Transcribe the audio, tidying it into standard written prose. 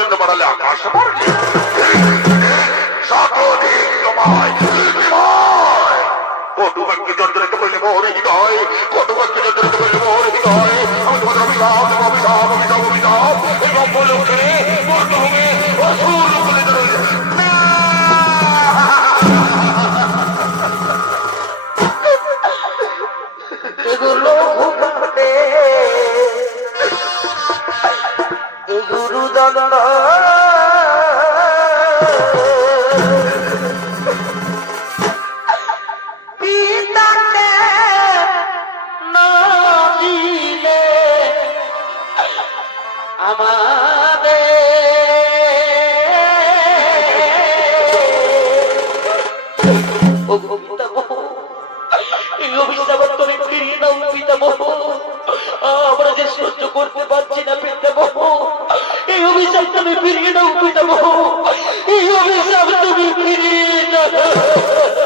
জন্য বাড়ালে আকাশ মারবে শতদিক তোমায় কটুবাক্যে জর্জরিত করলে মোর হৃদয় কটুবাক্যে জর্জরিত করলে মোর হৃদয় আমি তোমাদের অভিশাপ অভিশাপ অভিশাপ অভিশাপ এই ব্রহ্মলোকে বর্তভূমে অসুর বলে এগুলো ঘুমাতে এগুলো দণ্ড পিতাকে না দিলে আমাদের এই অভিশাপ তুমি ফিরিয়ে দাও পিতামহ আমরা যে সহ্য করতে পারছি না পিতামহ এই অভিশাপ তুমি ফিরিয়ে দাও পিতামহ এই অভিশাপ তুমি ফিরিয়ে দাও